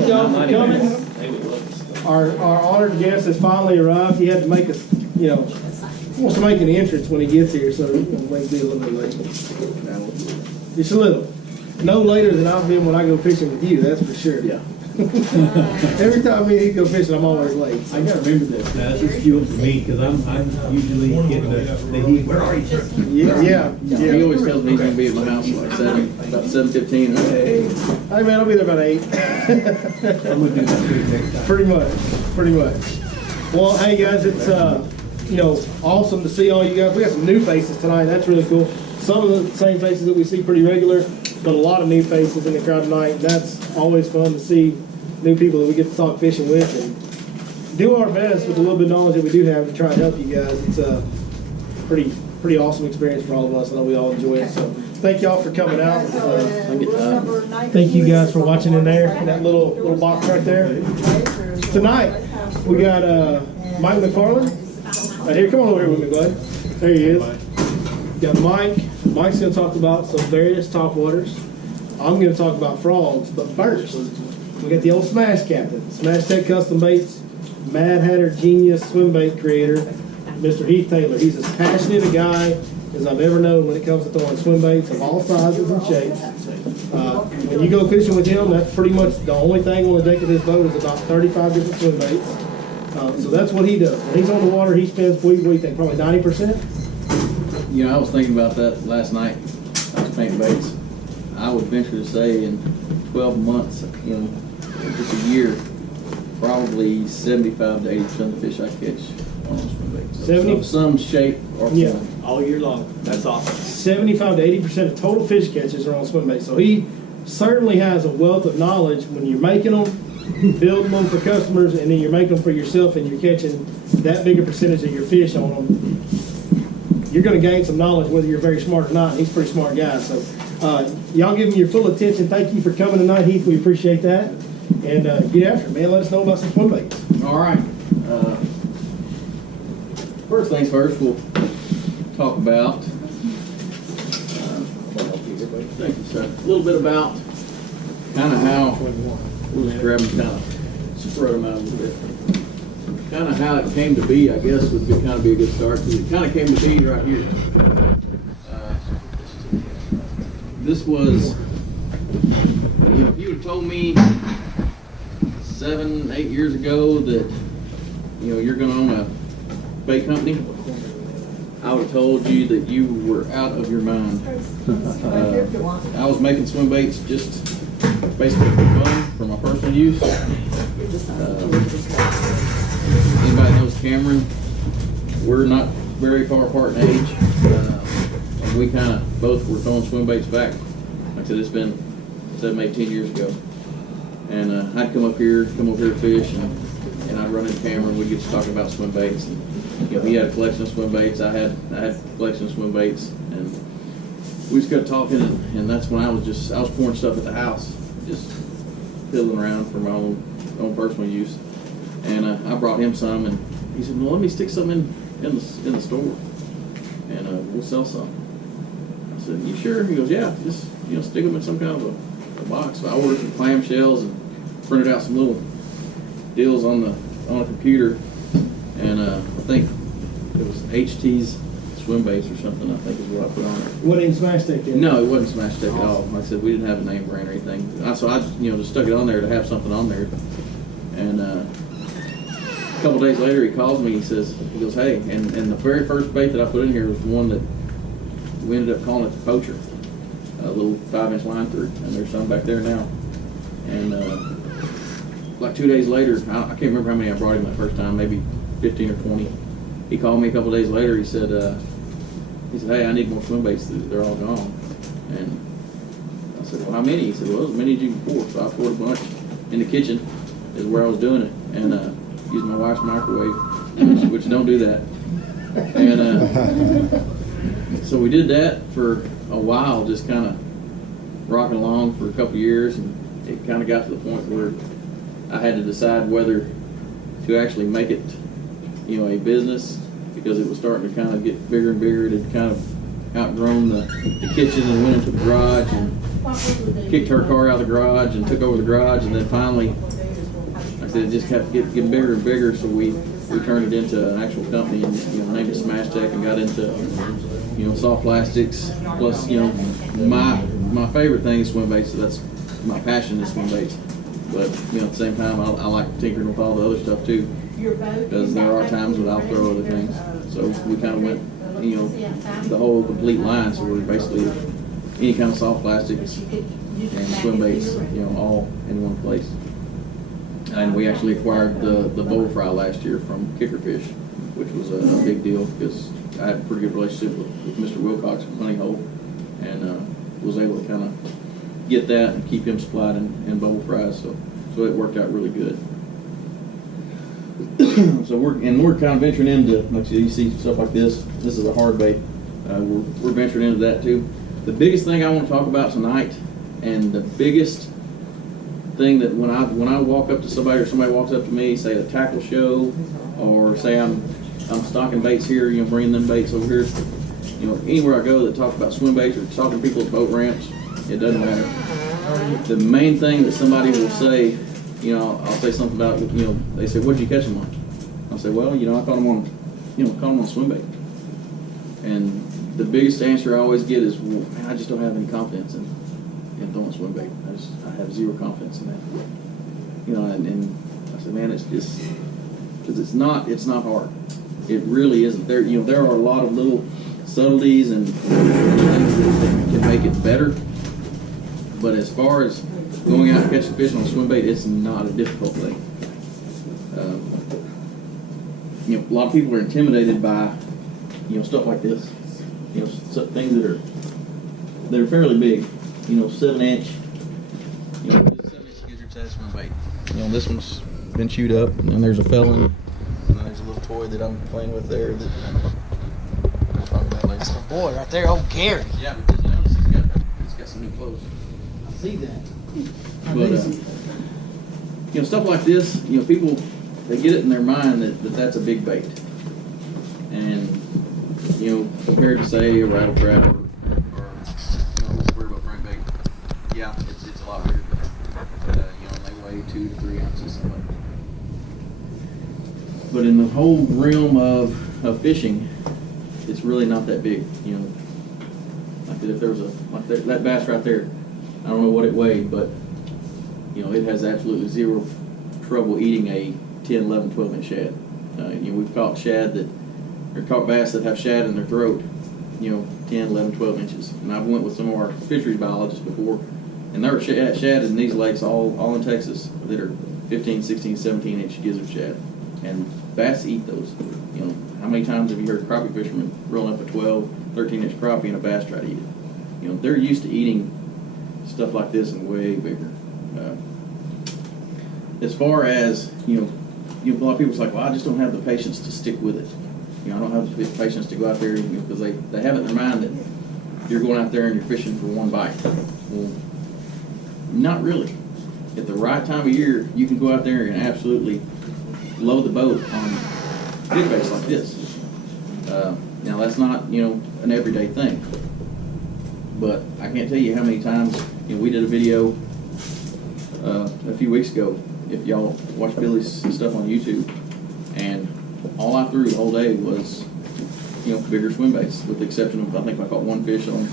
thank y'all for coming. Our honored guest has finally arrived. He had to make us, he wants to make an entrance when he gets here, so we might be a little bit late. Just a little. No later than I've been when I go fishing with you, that's for sure. Yeah. Every time me and he go fishing, I'm always late. I gotta remember this. That's just fuel for me because I'm usually getting the heat. Where are you? Yeah. He always tells me he's gonna be at my house like about 7:15. Hey man, I'll be there about 8. I'm gonna do that next time. Pretty much. Well, hey guys, it's awesome to see all you guys. We got some new faces tonight. That's really cool. Some of the same faces that we see pretty regular, but a lot of new faces in the crowd tonight. That's always fun to see new people that we get to talk fishing with and do our best with a little bit of knowledge that we do have to try and help you guys. It's a pretty awesome experience for all of us. I know we all enjoy it. So thank y'all for coming out. Thank you guys for watching in there in that little box right there. Tonight we got Mike McFarland. Right here, come on over here with me, bud. There he is. Got Mike. Mike's going to talk about some various topwaters. I'm going to talk about frogs, but first, we got the old Smash Captain, Smash Tech Custom Baits, Mad Hatter Genius Swim Bait Creator, Mr. Heath Taylor. He's as passionate a guy as I've ever known when it comes to throwing swim baits of all sizes and shapes. When you go fishing with him, that's pretty much the only thing on the deck of his boat is about 35 different swim baits. So that's what he does. When he's on the water, he spends, we think, probably 90%. I was thinking about that last night. I was painting baits. I would venture to say in 12 months, just a year, probably 75 to 80% of the fish I catch on swim baits. 70? Of some shape or form. Yeah. All year long. That's awesome. 75 to 80% of total fish catches are on swim baits. So he certainly has a wealth of knowledge when you're making them, building them for customers, and then you're making them for yourself and you're catching that big a percentage of your fish on them. You're going to gain some knowledge whether you're very smart or not. He's a pretty smart guy. So y'all give him your full attention. Thank you for coming tonight, Heath. We appreciate that. And get after it, man. Let us know about some swim baits. All right. First things first, we'll talk about thank you, sir. A little bit about kind of how we'll just grab them, kind of spread them out a little bit. Kind of how it came to be, I guess, would kind of be a good start. It kind of came to be right here. This was, if you had told me 7, 8 years ago that, you're going to own a bait company, I would have told you that you were out of your mind. I was making swim baits just basically for fun, for my personal use. Anybody knows Cameron? We're not very far apart in age. And we kind of both were throwing swim baits back. Like I said, it's been 7, 18 years ago. And I'd come up here to fish, and I'd run into Cameron. We'd get to talk about swim baits. And, he had a collection of swim baits. I had a collection of swim baits, and we just got talking. And that's when I was pouring stuff at the house, just fiddling around for my own personal use. And I brought him some, and he said, "Well, let me stick some in the store, and we'll sell some." I said, "You sure?" He goes, "Yeah, just stick them in some kind of a box." So I ordered some clamshells and printed out some little deals on a computer, and I think it was HT's swim baits or something. I think is what I put on it. What ain't Smash Tech yet? No, it wasn't Smash Tech at all. Like I said, we didn't have a name brand or anything. So I just stuck it on there to have something on there, and. A couple days later, he calls me. He goes, "Hey," and the very first bait that I put in here was the one that we ended up calling it the Poacher, a little 5-inch line through, and there's some back there now. And like 2 days later, I can't remember how many I brought him that first time, maybe 15 or 20. He called me a couple days later. He said, "Hey, I need more swim baits. They're all gone." And I said, "Well, how many?" He said, "Well, as many as you can pour." So I poured a bunch in the kitchen, is where I was doing it, and using my wife's microwave, which don't do that. And so we did that for a while, just kind of rocking along for a couple years, and it kind of got to the point where I had to decide whether to actually make it, a business, because it was starting to kind of get bigger and bigger. It had kind of outgrown the kitchen and went into the garage, and kicked her car out of the garage and took over the garage, and then finally, like I said, it just kept getting bigger and bigger. So we turned it into an actual company and named it Smash Tech and got into soft plastics. Plus, my favorite thing is swim baits. So that's my passion is swim baits. But at the same time, I like tinkering with all the other stuff too, because there are times when I'll throw other things. So we kind of went, the whole complete line. So we're basically any kind of soft plastics and swim baits, all in one place. And we actually acquired the bowl fry last year from Kickerfish, which was a big deal because I had a pretty good relationship with Mr. Wilcox from Honey Hole, and was able to kind of get that and keep him supplied in bowl fries. So it worked out really good. So we're kind of venturing into, like you see stuff like this. This is a hard bait. We're venturing into that too. The biggest thing I want to talk about tonight, and the biggest thing that when I walk up to somebody or somebody walks up to me, say at a tackle show, or say I'm stocking baits here, bringing them baits over here, anywhere I go that talk about swim baits or talking to people at boat ramps, it doesn't matter. The main thing that somebody will say, I'll say something about, they say, "What'd you catch them on?" I'll say, "Well, I caught them on, caught them on swim bait." And the biggest answer I always get is, "Well, man, I just don't have any confidence in throwing swim bait. I have zero confidence in that." And I said, "Man, it's just because it's not hard. It really isn't. There are a lot of little subtleties and things that can make it better. But as far as going out and catching fish on a swim bait, it's not a difficult thing. A lot of people are intimidated by stuff like this. Things that are fairly big. 7-inch. 7-inch gizzard size swim bait. This one's been chewed up, and then there's a felon, and then there's a little toy that I'm playing with there. That I'll talk about later. That's my boy right there, old Gary. Yeah, because he's got some new clothes. I see that. But stuff like this, people they get it in their mind that that's a big bait, and compared to say a rattle trap or let's worry about crankbait. Yeah, it's a lot bigger. They weigh 2 to 3 ounces. Something. But in the whole realm of fishing, it's really not that big. Like if there was that bass right there, I don't know what it weighed, but it has absolutely zero trouble eating a 10, 11, 12-inch shad. We've caught caught bass that have shad in their throat, 10, 11, 12 inches. And I've went with some of our fisheries biologists before, and there are shad in these lakes all in Texas that are 15, 16, 17-inch gizzard shad. And bass eat those. How many times have you heard crappie fishermen rolling up a 12, 13-inch crappie and a bass try to eat it? They're used to eating stuff like this and way bigger. As far as, a lot of people are like, well, I just don't have the patience to stick with it. I don't have the patience to go out there because they have it in their mind that you're going out there and you're fishing for one bite. Well, not really. At the right time of year, you can go out there and absolutely load the boat on big baits like this. Now, that's not, an everyday thing. But I can't tell you how many times, we did a video a few weeks ago, if y'all watch Billy's stuff on YouTube, and all I threw the whole day was, bigger swim baits, with the exception of, I think I caught one fish on,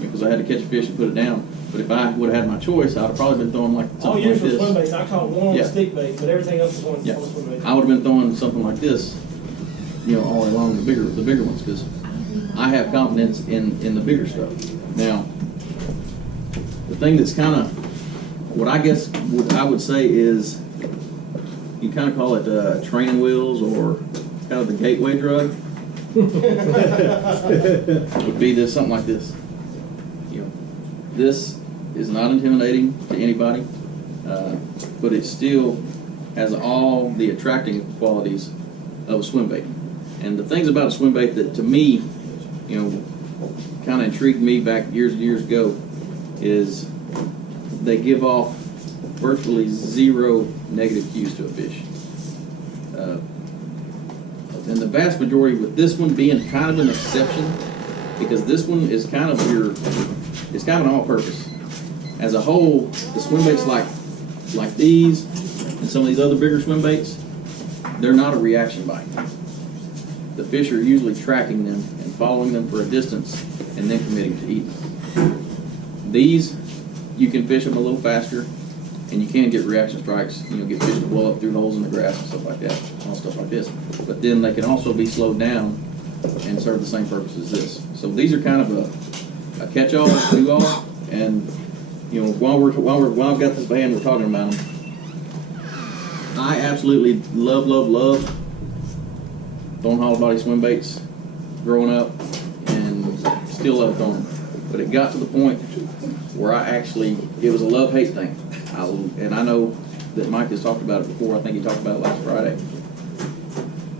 because I had to catch a fish and put it down. But if I would have had my choice, I'd have probably been throwing like something like this. Swim baits. I caught one on stick bait, but everything else was on swim baits. I would have been throwing something like this, all along the bigger ones, because I have confidence in the bigger stuff. Now, the thing that's kind of, what I would say is, you kind of call it training wheels, or kind of the gateway drug. Would be this, something like this. This is not intimidating to anybody, but it still has all the attracting qualities of a swim bait. And the things about a swim bait that to me, kind of intrigued me back years and years ago, is they give off virtually zero negative cues to a fish. And the vast majority, with this one being kind of an exception, because this one is kind of it's kind of an all-purpose. as a whole, the swim baits like these and some of these other bigger swim baits, they're not a reaction bite. The fish are usually tracking them and following them for a distance and then committing to eat them. These, you can fish them a little faster, and you can get reaction strikes. You know, get fish to blow up through holes in the grass and stuff like that, all stuff like this. But then they can also be slowed down and serve the same purpose as this. So these are kind of a catch-all, do-all, and you know, while I've got this band, we're talking about them. I absolutely love throwing hollow body swim baits growing up, and still love throwing them. But it got to the point where it was a love-hate thing. And I know that Mike has talked about it before. I think he talked about it last Friday.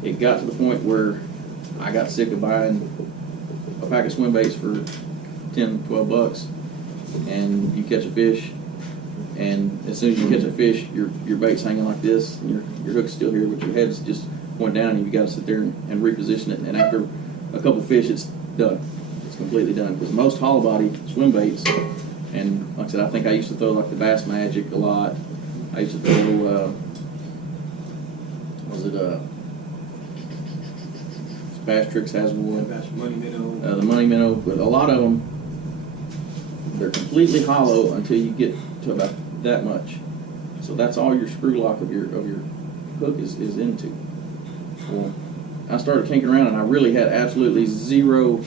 It got to the point where I got sick of buying a pack of swim baits for 10, 12 bucks, and you catch a fish, and as soon as you catch a fish, your bait's hanging like this, and your hook's still here, but your head's just pointing down, and you got to sit there and reposition it. And after a couple fish, it's done. It's completely done. Because most hollow body swim baits, and like I said, I think I used to throw like the Bass Magic a lot. I used to throw Bass Tricks has one. Bass Money Minnow. The Money Minnow, but a lot of them, they're completely hollow until you get to about that much. So that's all your screw lock of your hook is into. Well, I started tinkering around, and I really had absolutely zero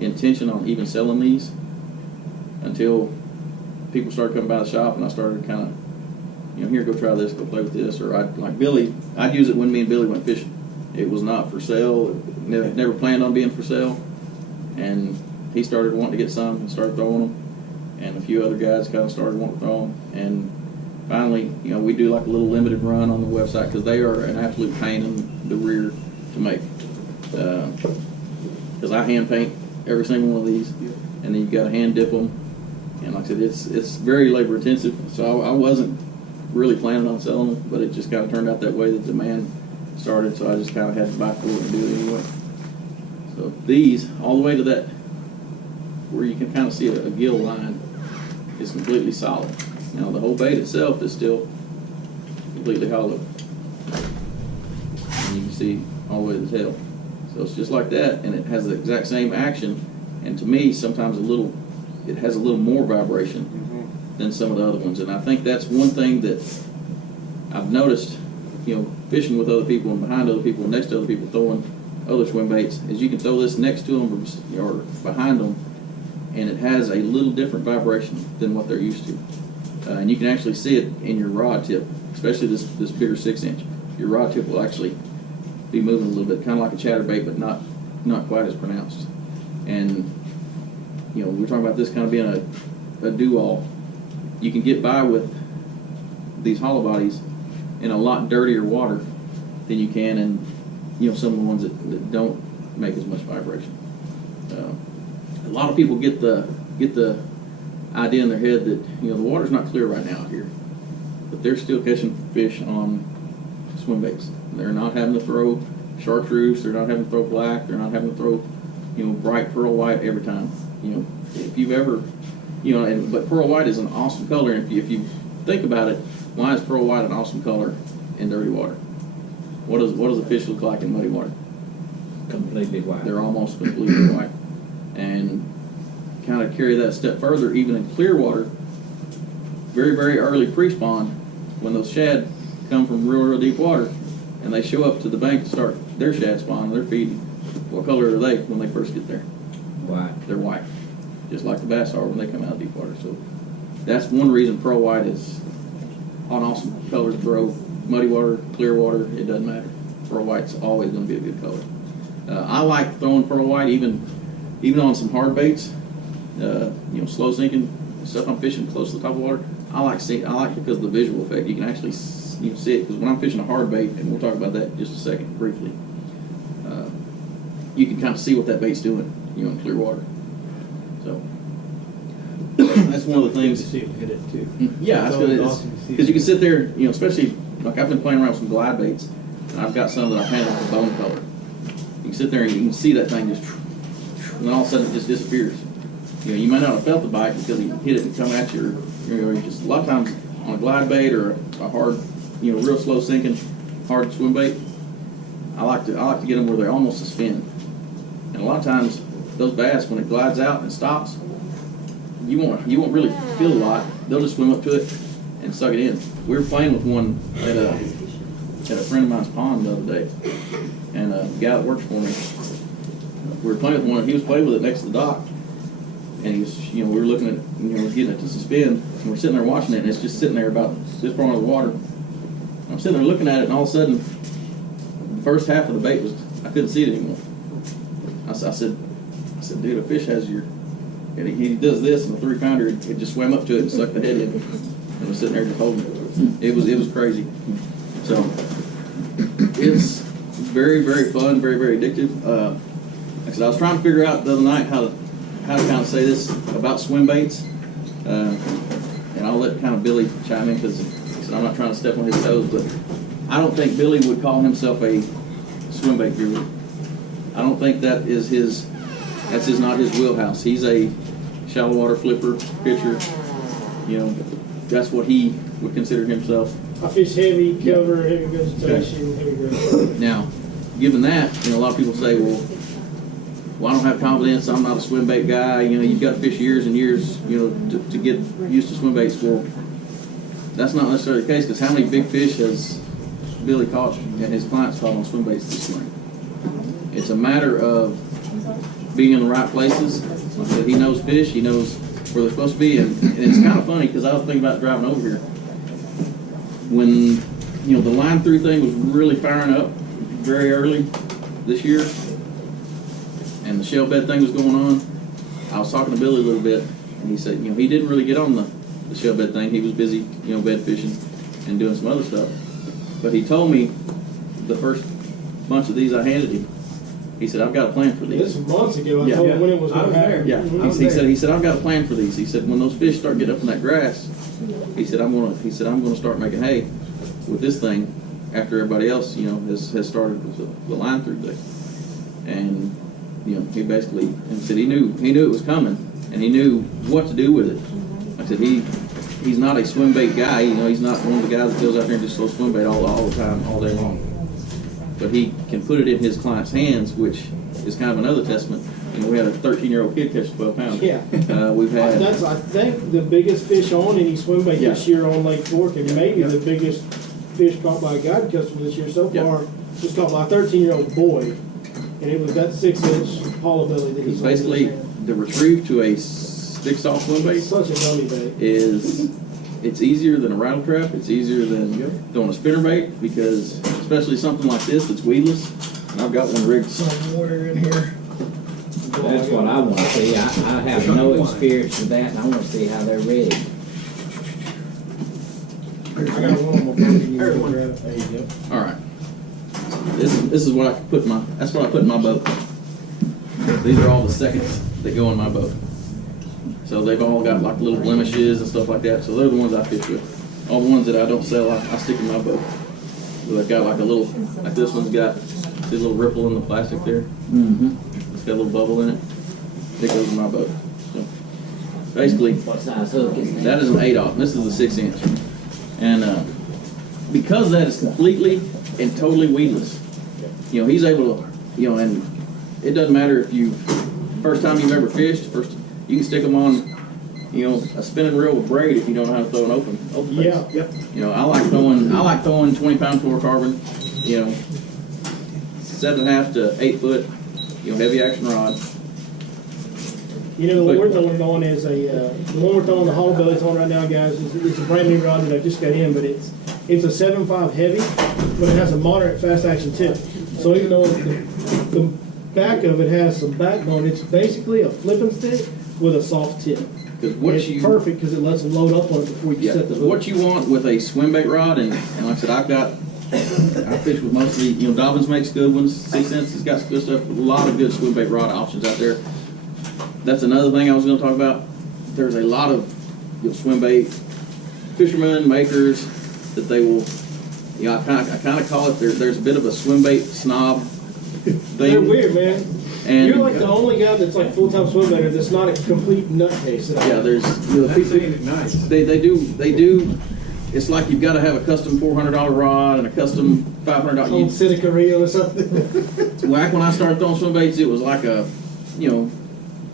intention on even selling these until people started coming by the shop, and I started kind of, you know, here, go try this, go play with this. Or I'd use it when me and Billy went fishing. It was not for sale. Never planned on being for sale. And he started wanting to get some and started throwing them. And a few other guys kind of started wanting to throw them. And finally, you know, we do like a little limited run on the website because they are an absolute pain in the rear to make. Because I hand paint every single one of these, and then you've got to hand dip them. And like I said, it's very labor intensive. So I wasn't really planning on selling them, but it just kind of turned out that way. The demand started, so I just kind of had to buy for it and do it anyway. So these, all the way to that, where you can kind of see a gill line, is completely solid. Now the whole bait itself is still completely hollow. And you can see all the way to the tail. So it's just like that, and it has the exact same action. And to me, sometimes it has a little more vibration than some of the other ones. And I think that's one thing that I've noticed, you know, fishing with other people and behind other people and next to other people throwing other swim baits, is you can throw this next to them or behind them, and it has a little different vibration than what they're used to. And you can actually see it in your rod tip, especially this bigger 6-inch. Your rod tip will actually be moving a little bit, kind of like a chatterbait, but not quite as pronounced. And you know, we're talking about this kind of being a do-all. You can get by with these hollow bodies in a lot dirtier water than you can in, you know, some of the ones that don't make as much vibration. A lot of people get the idea in their head that, you know, the water's not clear right now here, but they're still catching fish on swim baits. They're not having to throw chartreuse, they're not having to throw black, they're not having to throw, you know, bright pearl white every time. You know, if you've ever, you know, but pearl white is an awesome color. And if you think about it, why is pearl white an awesome color in dirty water? What does a fish look like in muddy water? Completely white. They're almost completely white. And kind of carry that a step further, even in clear water, very, very early pre-spawn, when those shad come from real, real deep water, and they show up to the bank to start their shad spawn, they're feeding. What color are they when they first get there? White. They're white, just like the bass are when they come out of deep water. So that's one reason pearl white is an awesome color to throw. Muddy water, clear water, it doesn't matter. Pearl white's always going to be a good color. I like throwing pearl white even on some hard baits. You know, slow sinking stuff I'm fishing close to the top of the water. I like because of the visual effect. You can actually see it, because when I'm fishing a hard bait, and we'll talk about that in just a second briefly, you can kind of see what that bait's doing, you know, in clear water. So that's one of the things. See it hit it too. Yeah, that's good. Because you can sit there, you know, especially like I've been playing around with some glide baits, and I've got some that I've painted with bone color. You can sit there and you can see that thing just, and then all of a sudden it just disappears. You know, you might not have felt the bite because you hit it and come at you, you just, a lot of times on a glide bait or a hard, real slow sinking, hard swim bait, I like to get them where they're almost suspended. And a lot of times those bass, when it glides out and stops, you won't really feel a lot. They'll just swim up to it and suck it in. We were playing with one at a friend of mine's pond the other day, and a guy that works for me, we were playing with one. He was playing with it next to the dock, and he was, we were looking at, getting it to suspend, and we're sitting there watching it, and it's just sitting there about this far under the water. And I'm sitting there looking at it, and all of a sudden, the first half of the bait was, I couldn't see it anymore. I said, dude, a fish has your, and he does this, and the 3-pounder, it just swam up to it and sucked the head in, and was sitting there just holding it. It was crazy. So it's very, very fun, very, very addictive. Like I said, I was trying to figure out the other night how to kind of say this about swim baits, and I'll let kind of Billy chime in because I'm not trying to step on his toes, but I don't think Billy would call himself a swim bait guru. I don't think that's not his wheelhouse. He's a shallow water flipper, pitcher. That's what he would consider himself. I fish heavy cover, heavy vegetation, heavy grass. Now, given that, a lot of people say, well, I don't have confidence. I'm not a swim bait guy. You've got to fish years and years, to get used to swim baits. Well, that's not necessarily the case, because how many big fish has Billy caught and his clients caught on swim baits this spring? It's a matter of being in the right places. Like I said, he knows fish. He knows where they're supposed to be, and it's kind of funny because I was thinking about driving over here when the line through thing was really firing up very early this year, and the shell bed thing was going on. I was talking to Billy a little bit, and he said, he didn't really get on the shell bed thing. He was busy, bed fishing and doing some other stuff. But he told me the first bunch of these I handed him, he said, I've got a plan for these. This was months ago. I told him when it was going to happen. Yeah, he said, I've got a plan for these. He said, when those fish start getting up in that grass, he said, I'm gonna start making hay with this thing after everybody else, has started with the line through thing. And he basically said he knew it was coming, and he knew what to do with it. I said he's not a swim bait guy. He's not one of the guys that goes out there and just throws swim bait all the time, all day long. But he can put it in his client's hands, which is kind of another testament. We had a 13-year-old kid catch a 12-pounder. Yeah. We've had. That's, I think, the biggest fish on any swim bait this year on Lake Fork, and maybe the biggest fish caught by a guide customer this year so far. Was caught by a 13-year-old boy, and it was that 6-inch hollow belly that he's basically the retrieve to a stick-saw swim bait. Such a dummy bait. It's easier than a rattle trap. It's easier than throwing a spinner bait, because especially something like this that's weedless. And I've got one rigged. Some water in here. That's what I want to see. I have no experience with that, and I want to see how they're ready. I got one on my boat. There you go. All right. This is what that's what I put in my boat. These are all the seconds that go in my boat. So they've all got like little blemishes and stuff like that. So they're the ones I fish with. All the ones that I don't sell, I stick in my boat. So they've got like a little, like this one's got this little ripple in the plastic there. Mm-hmm. It's got a little bubble in it. It goes in my boat. So basically, What size hook is that? that is an 8/0, and this is a 6-inch. And because that is completely and totally weedless, he's able to, and it doesn't matter if first time you've ever fished, you can stick them on, a spinning reel with braid if you don't know how to throw an open bait. Yeah, yep. I like throwing 20-pound fluorocarbon, 7.5 to 8 foot, heavy action rod. The one we're throwing on is the one we're throwing the hollow bellies on right now, guys, is a brand new rod that I just got in, but it's a 7.5 heavy, but it has a moderate fast action tip. So even though the back of it has some backbone, it's basically a flipping stick with a soft tip. It's perfect because it lets them load up on it before you set the hook. What you want with a swim bait rod, and like I said, I fish with mostly, Dobbins makes good ones, 6 Cents has got good stuff, a lot of good swim bait rod options out there. That's another thing I was going to talk about. There's a lot of swim bait fishermen, makers, that they will, I kind of call it, there's a bit of a swim bait snob thing. They're weird, man. And You're like the only guy that's like full-time swim baiter that's not a complete nutcase. yeah, there's That's saying it nice. they do. It's like you've got to have a custom $400 rod and a custom $500. Old Seneca reel or something. Back when I started throwing swim baits, it was like a,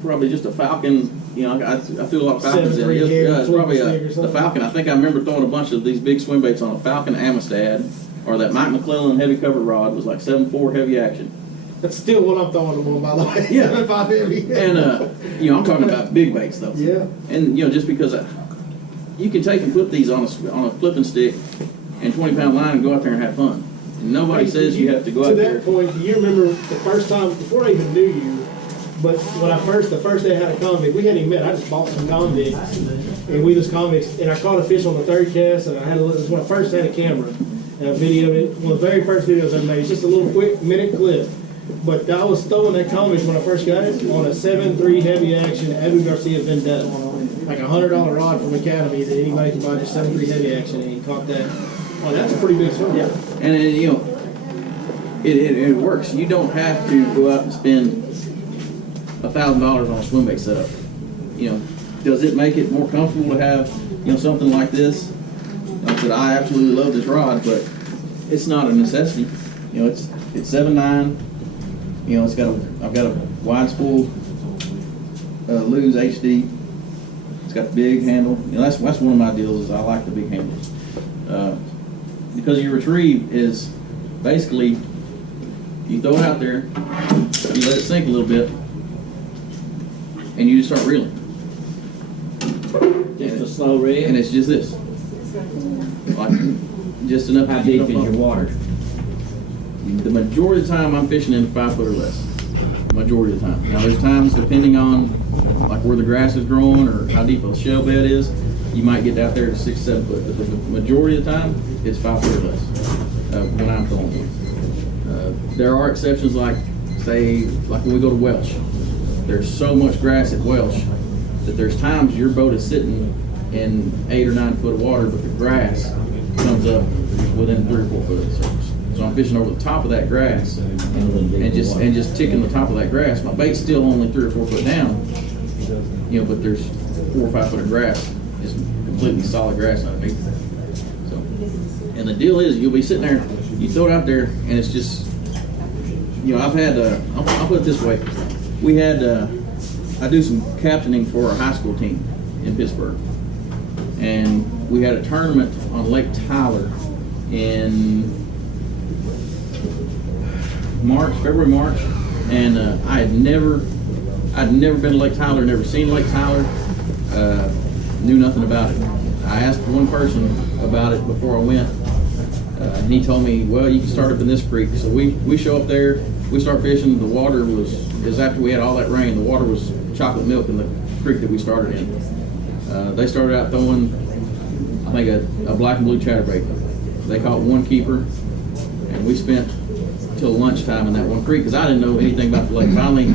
probably just a Falcon. I threw a lot of Falcons in. 7.3 head, It's probably flip stick or the something. Falcon. I think I remember throwing a bunch of these big swim baits on a Falcon Amistad, or that Mike McClellan heavy cover rod was like 7.4 heavy action. That's still what I'm throwing them on, by the way. Yeah. 7.5 heavy. And I'm talking about big baits though. Yeah. And just because you can take and put these on a flipping stick and 20-pound line and go out there and have fun. And nobody says you have to go out there. To that point, do you remember the first time, before I even knew you, but when the first day I had a convict, we hadn't even met, I just bought some convicts, and we was convicts, and I caught a fish on the third cast, and it was when I first had a camera, and I videoed it, one of the very first videos I made, it's just a little quick minute clip. But I was throwing that convict when I first got it on a 7.3 heavy action Abu Garcia Vendetta, like $100 rod from Academy that anybody can buy, just 7.3 heavy action, and he caught that. Oh, that's a pretty big swim. Yeah. And it works. You don't have to go out and spend $1,000 on a swim bait setup. Does it make it more comfortable to have something like this? Like I said, I absolutely love this rod, but it's not a necessity. It's 7.9. I've got a wide spool Lose HD. It's got the big handle. That's one of my deals is I like the big handles. Because your retrieve is basically you throw it out there, you let it sink a little bit, and you just start reeling. Just a slow reel? And it's just this. Like, just enough. How to keep deep it is up. your water? The majority of the time I'm fishing in 5 foot or less. Majority of the time. Now there's times depending on like where the grass is growing or how deep a shell bed is, you might get out there to 6, 7 foot. But the majority of the time it's 5 foot or less when I'm throwing. There are exceptions like when we go to Welsh. There's so much grass at Welsh that there's times your boat is sitting in 8 or 9 foot of water, but the grass comes up within 3 or 4 foot of the surface. So I'm fishing over the top of that grass and just ticking the top of that grass. My bait's still only 3 or 4 foot down, but there's 4 or 5 foot of grass, just completely solid grass underneath. So, and the deal is, you'll be sitting there, you throw it out there, and it's just, I've had, I'll put it this way, we had, I do some captaining for a high school team in Pittsburgh, and we had a tournament on Lake Tyler in February, March, and I'd never been to Lake Tyler, never seen Lake Tyler, knew nothing about it. I asked one person about it before I went, and he told me, well, you can start up in this creek. So we show up there, we start fishing. The water is after we had all that rain, the water was chocolate milk in the creek that we started in. They started out throwing, I think, a black and blue chatterbait. They caught one keeper, and we spent till lunchtime in that one creek because I didn't know anything about the lake. Finally,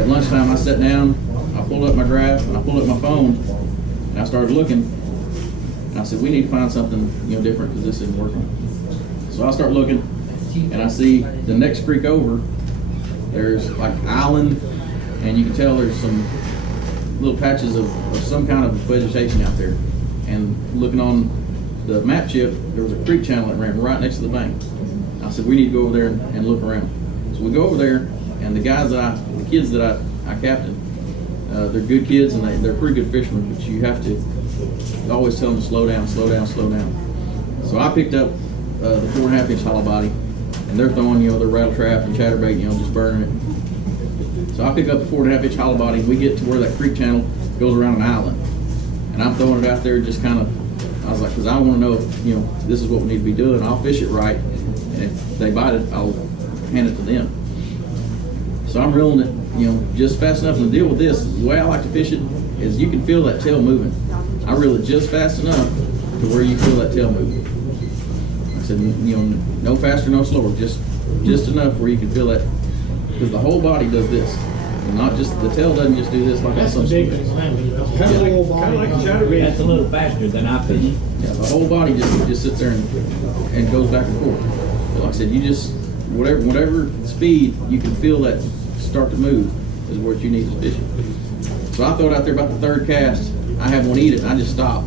at lunchtime, I sat down, I pulled up my graph, and I pulled up my phone, and I started looking. And I said, we need to find something different because this isn't working. So I start looking, and I see the next creek over, there's like island, and you can tell there's some little patches of some kind of vegetation out there. And looking on the map chip, there was a creek channel that ran right next to the bank. I said, we need to go over there and look around. So we go over there, and the kids that I captain, they're good kids, and they're pretty good fishermen, but you have to always tell them to slow down, slow down, slow down. So I picked up the 4.5 inch hollow body, and they're throwing, their rattle trap and chatterbait, just burning it. So I pick up the 4.5 inch hollow body, and we get to where that creek channel goes around an island. And I'm throwing it out there just kind of, I was like, because I want to know if, this is what we need to be doing. I'll fish it right, and if they bite it, I'll hand it to them. So I'm reeling it, just fast enough. And the deal with this, the way I like to fish it, is you can feel that tail moving. I reel it just fast enough to where you feel that tail moving. I said, no faster, no slower, just enough where you can feel that, because the whole body does this. And not just, the tail doesn't just do this like That's on the some big speed. thing. Kind of like a chatterbait. That's a little faster than I fish. Yeah, the whole body just sits there and goes back and forth. But like I said, you just, whatever speed, you can feel that start to move is what you need to fish it. So I throw it out there about the third cast. I have one eat it, and I just stop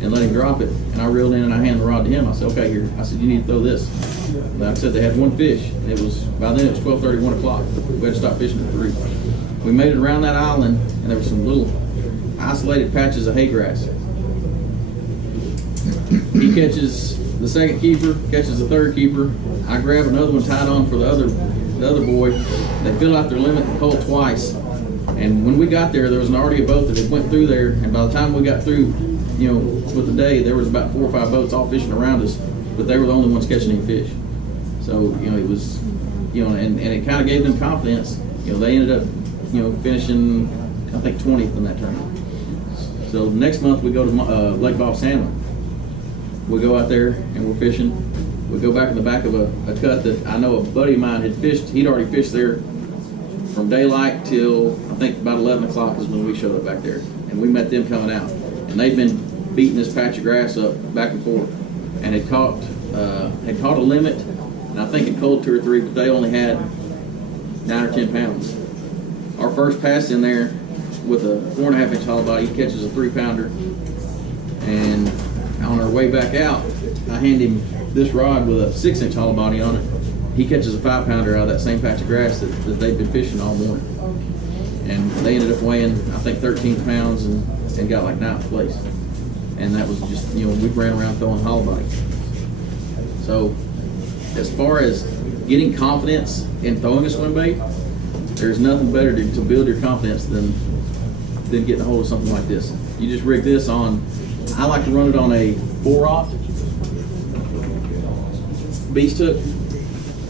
and let him drop it. And I reeled in and I handed the rod to him. I said, okay, here. I said, you need to throw this. Like I said, they had one fish. It was, by then it was 12:30, 1 o'clock. We had to stop fishing at 3. We made it around that island, and there were some little isolated patches of hay grass. He catches the second keeper, catches the third keeper. I grab another one tied on for the other boy. They fill out their limit and pull twice. And when we got there was already a boat that had went through there. And by the time we got through, with the day, there was about 4 or 5 boats all fishing around us, but they were the only ones catching any fish. So, it was, and it kind of gave them confidence. They ended up, finishing, I think, 20th in that tournament. So next month we go to Lake Bob Sandwich. We go out there and we're fishing. We go back in the back of a cut that I know a buddy of mine had fished. He'd already fished there from daylight till I think about 11 o'clock is when we showed up back there. And we met them coming out. And they'd been beating this patch of grass up back and forth. And had caught a limit, and I think it culled 2 or 3, but they only had 9 or 10 pounds. Our first pass in there with a 4.5-inch hollow body, he catches a 3-pounder. And on our way back out, I hand him this rod with a 6-inch hollow body on it. He catches a 5-pounder out of that same patch of grass that they've been fishing all morning. And they ended up weighing, I think, 13 pounds and got like 9th place. And that was just, we ran around throwing hollow bodies. So as far as getting confidence in throwing a swim bait, there's nothing better to build your confidence than getting a hold of something like this. You just rig this on, I like to run it on a 4-aught beast hook.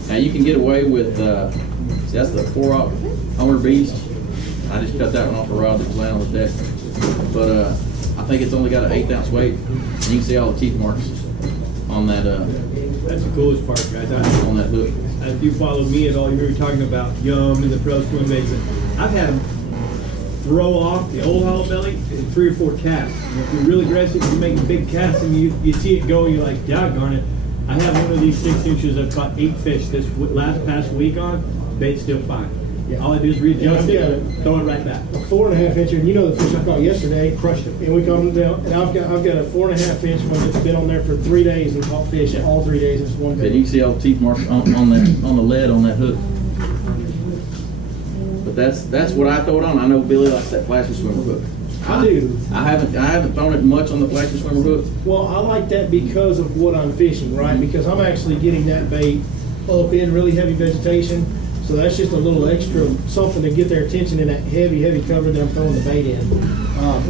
Now you can get away with, see that's the 4-aught owner beast. I just cut that one off a rod that was laying on the deck. But I think it's only got an 1/8 ounce weight. And you can see all the teeth marks on that. That's the coolest part, guys. On that hook. If you follow me at all, you were talking about Yum and the pro swim baits. I've had them throw off the old hollow belly in 3 or 4 casts. And if you're really aggressive, you make a big cast and you see it go, you're like, doggone it. I have one of these 6 inches. I've caught 8 fish this past week on. Bait's still fine. Yeah. All I do is readjust it, throw it right back. A 4.5-incher, and the fish I caught yesterday, crushed it. And we caught them down, and I've got a 4.5-inch one that's been on there for 3 days and caught fish all 3 days. It's one day. And you can see all the teeth marks on the lead on that hook. But that's what I throw it on. I know Billy likes that flashy swimmer hook. I do. I haven't thrown it much on the flashy swimmer hook. Well, I like that because of what I'm fishing, right? Because I'm actually getting that bait up in really heavy vegetation. So that's just a little extra something to get their attention in that heavy cover that I'm throwing the bait in.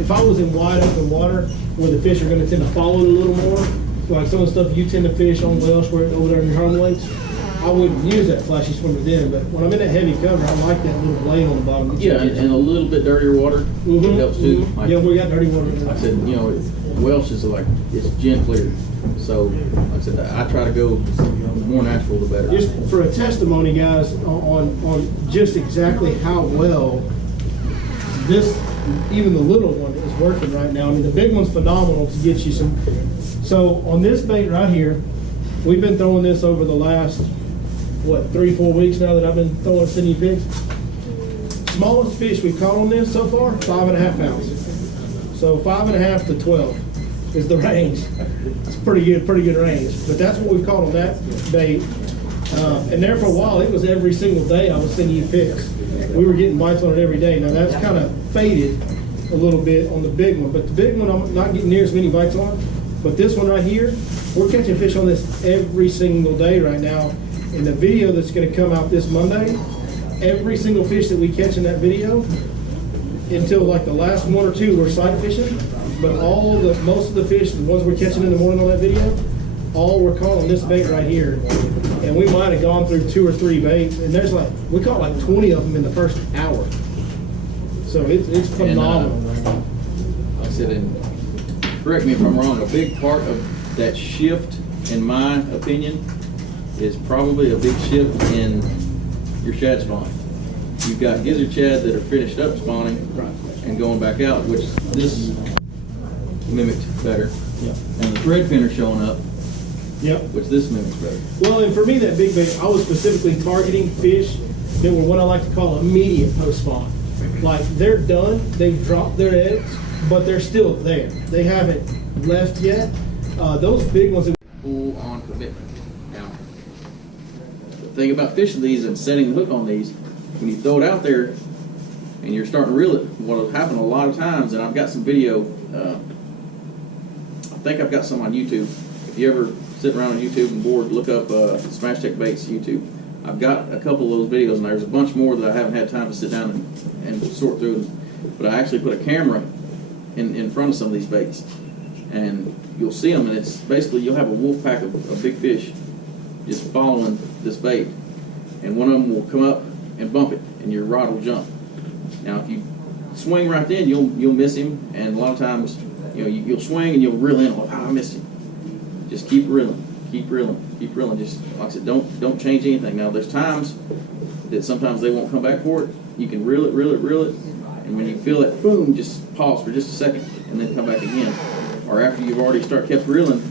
If I was in wide open water where the fish are going to tend to follow it a little more, like some of the stuff you tend to fish on Welsh where over there in your home lakes, I wouldn't use that flashy swimmer then. But when I'm in that heavy cover, I like that little blade on the bottom. Yeah, and a little bit dirtier water helps too. Like, yeah, we got dirty water. Like I said, Welsh is like, it's gentler. So, like I said, I try to go more natural the better. Just for a testimony, guys, on just exactly how well this, even the little one, is working right now. I mean, the big one's phenomenal to get you some. So on this bait right here, we've been throwing this over the last, 3-4 weeks now that I've been throwing sending pigs. Smallest fish we've caught on this so far, 5.5 pounds. So 5.5 to 12 is the range. It's pretty good range. But that's what we've caught on that bait. And there for a while, it was every single day I was sending you pics. We were getting bites on it every day. Now that's kind of faded a little bit on the big one, but the big one I'm not getting near as many bites on. But this one right here, we're catching fish on this every single day right now. In the video that's going to come out this Monday, every single fish that we catch in that video, until like the last 1 or 2, we're sight fishing. But most of the fish, the ones we're catching in the morning on that video, all were caught on this bait right here. And we might have gone through 2 or 3 baits, and we caught like 20 of them in the first hour. So it's phenomenal. And, like I said, and correct me if I'm wrong, a big part of that shift, in my opinion, is probably a big shift in your shad spawning. You've got gizzard shad that are finished up spawning and going back out, which this mimicked better. Yeah. And the thread fin are showing up, Yep. which this mimics better. Well, and for me, that big bait, I was specifically targeting fish that were what I like to call immediate post spawn. Like they're done, they've dropped their eggs, but they're still there. They haven't left yet. Those big ones. Full on commitment. Now, the thing about fishing these and setting the hook on these, when you throw it out there and you're starting to reel it, what will happen a lot of times, and I've got some video, I think I've got some on YouTube. If you ever sit around on YouTube and bored, look up Smash Tech Baits YouTube. I've got a couple of those videos, and there's a bunch more that I haven't had time to sit down and sort through. But I actually put a camera in front of some of these baits, and you'll see them, and it's basically you'll have a wolf pack of big fish just following this bait, and one of them will come up and bump it, and your rod will jump. Now, if you swing right then, you'll miss him, and a lot of times, you'll swing and you'll reel in. Oh, I missed him. Just keep reeling, keep reeling, keep reeling. Just like I said, don't change anything. Now, there's times that sometimes they won't come back for it. You can reel it, reel it, reel it, and when you feel it, boom, just pause for just a second, and then come back again. Or after you've already kept reeling,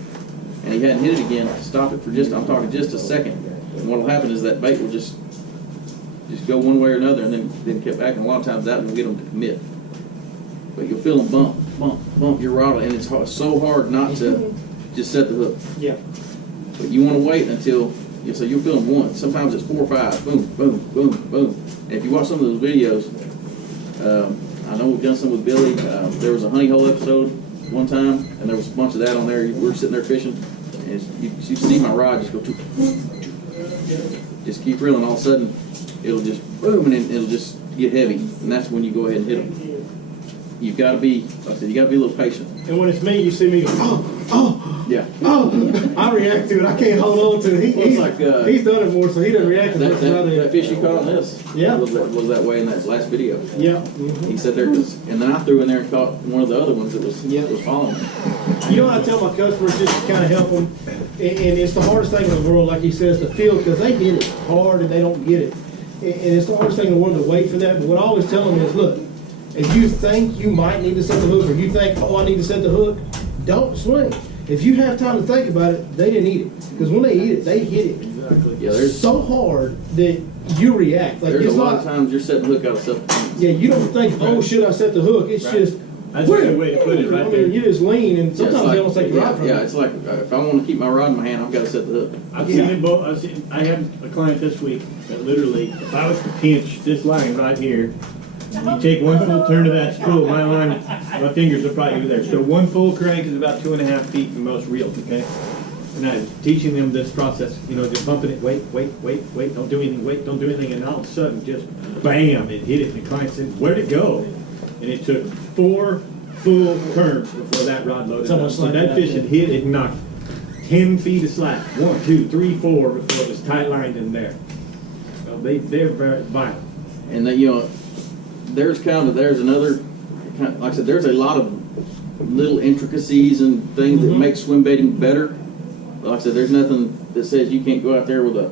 and he hadn't hit it again, stop it for I'm talking just a second. And what'll happen is that bait will just go one way or another, and then get back. And a lot of times that will get them to commit. But you'll feel them bump your rod, and it's so hard not to just set the hook. Yeah. But you want to wait until so you'll feel them once. Sometimes it's 4 or 5. Boom, boom, boom, boom. And if you watch some of those videos, I know we've done some with Billy. There was a honey hole episode one time, and there was a bunch of that on there. We were sitting there fishing, and you see my rod just go just keep reeling. All of a sudden, it'll just boom, and it'll just get heavy, and that's when you go ahead and hit them. You've got to be, like I said, you got to be a little patient. And when it's me, you see me go, Yeah. I react to it. I can't hold on to it. He's done it more, so he doesn't react as much as I do. That fish you caught on this Yeah. was that way in that last video. Yeah. He sat there, and then I threw in there and caught one of the other ones that was following me. You know what I tell my customers just to kind of help them, and it's the hardest thing in the world, like he says, to feel, because they hit it hard and they don't get it. And it's the hardest thing in the world to wait for that. But what I always tell them is, look, if you think you might need to set the hook, or you think, oh, I need to set the hook, don't swing. If you have time to think about it, they didn't eat it. Because when they eat it, they hit it. Exactly. Yeah, there's so hard that you react. Like there's it's a lot of times you're setting the hook out of stuff. Yeah, you don't think, oh, should I set the hook? It's just. That's a good way to put it right there. You just lean, and sometimes they don't take the rod from you. Yeah, it's like if I want to keep my rod in my hand, I've got to set the hook. I've seen it both. I had a client this week that literally, if I was to pinch this line right here, you take one full turn of that spool, my fingers are probably there. So one full crank is about 2.5 feet from most reels, okay? And I'm teaching them this process, just bumping it, wait, don't do anything, don't do anything, and all of a sudden, just bam, it hit it, and the client said, where'd it go? And it took 4 full turns before that rod loaded up. So that fish had hit, it knocked 10 feet of slack, 1, 2, 3, 4, before it was tight lined in there. So they're very violent. And there's another, like I said, there's a lot of little intricacies and things that make swim baiting better. But like I said, there's nothing that says you can't go out there with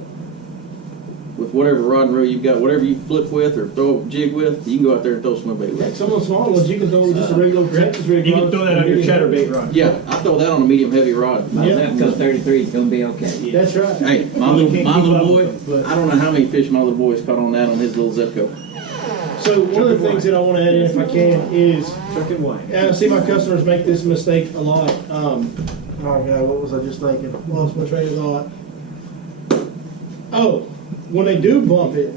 whatever rod and reel you've got, whatever you flip with or throw a jig with, you can go out there and throw swim bait with. Some of the smaller ones you can throw with just a regular Texas rig. You can throw that on your chatterbait rod. Yeah, I throw that on a medium heavy rod. My Zepco 33 is going to be okay. Yeah. That's right. Hey, my little boy, I don't know how many fish my little boy's caught on that on his little Zepco. So one of the things that I want to add in, if I can, is Chuck and white. and I see my customers make this mistake a lot. Oh God, what was I just thinking? Lost my train of thought. Oh, when they do bump it,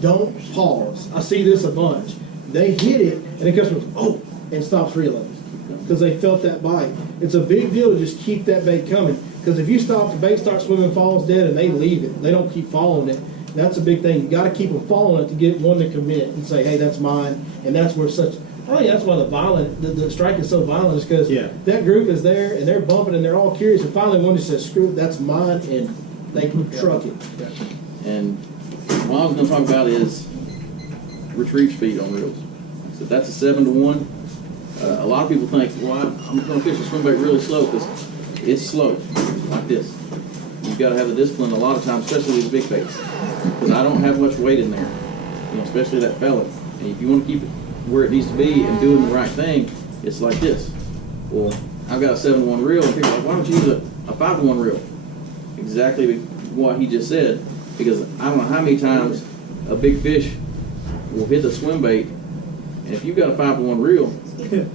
don't pause. I see this a bunch. They hit it, and the customer goes, and stops reeling because they felt that bite. It's a big deal to just keep that bait coming, because if you stop, the bait starts swimming, falls dead, and they leave it. They don't keep following it. That's a big thing. You got to keep them following it to get one to commit and say, hey, that's mine. And that's where I think that's why the strike is so violent, is because that group is there and they're bumping and they're all curious. And finally one just says, screw it, that's mine, and they can truck it. And what I was going to talk about is retrieve speed on reels. So that's a 7 to 1. A lot of people think, well, I'm going to fish a swim bait really slow because it's slow, like this. You've got to have the discipline a lot of times, especially these big baits, because I don't have much weight in there, especially that pellet. And if you want to keep it where it needs to be and doing the right thing, it's like this. Well, I've got a 7 to 1 reel, and people are like, why don't you use a 5 to 1 reel? Exactly what he just said, because I don't know how many times a big fish will hit the swim bait, and if you've got a 5-to-1 reel,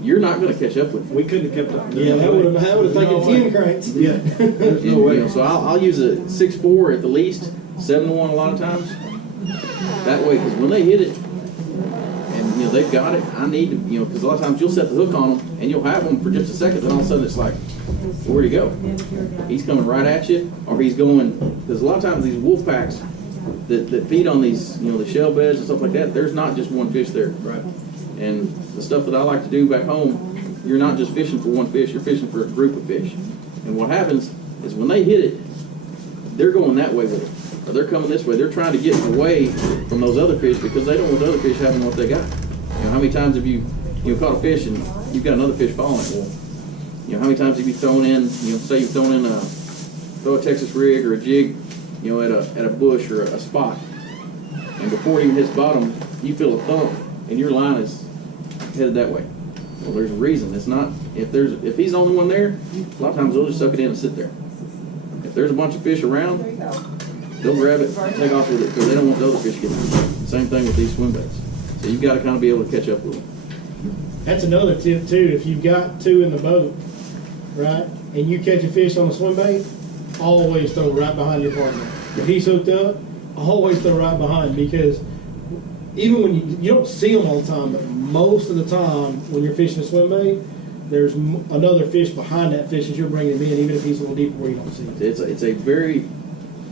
you're not going to catch up with it. We couldn't have kept up. Yeah, that would have taken 10 cranks. Yeah. And, you know, so I'll use a 6-4 at the least, 7-to-1 a lot of times. That way, because when they hit it, and you know they've got it, I need to, you know, because a lot of times you'll set the hook on them, and you'll have them for just a second, then all of a sudden it's like, where'd he go? He's coming right at you, or he's going, because a lot of times these wolf packs that feed on these, you know, the shell beds and stuff like that, there's not just one fish there. Right. And the stuff that I like to do back home, you're not just fishing for one fish, you're fishing for a group of fish. And what happens is when they hit it, they're going that way with it. Or they're coming this way. They're trying to get away from those other fish because they don't want the other fish having what they got. You know, how many times have you caught a fish and you've got another fish following it? Well, you know, how many times have you thrown in, you know, say you've thrown in throw a Texas rig or a jig, you know, at a bush or a spot. And before it even hits bottom, you feel a thump and your line is headed that way. Well, there's a reason. It's not, if he's the only one there, a lot of times they'll just suck it in and sit there. If there's a bunch of fish around, they'll grab it and take off with it because they don't want the other fish getting it. Same thing with these swim baits. So you've got to kind of be able to catch up with them. That's another tip too. If you've got two in the boat, right, and you catch a fish on a swim bait, always throw right behind your partner. If he's hooked up, always throw right behind, because even when you don't see them all the time, but most of the time when you're fishing a swim bait, there's another fish behind that fish as you're bringing him in, even if he's a little deeper where you don't see it. It's a very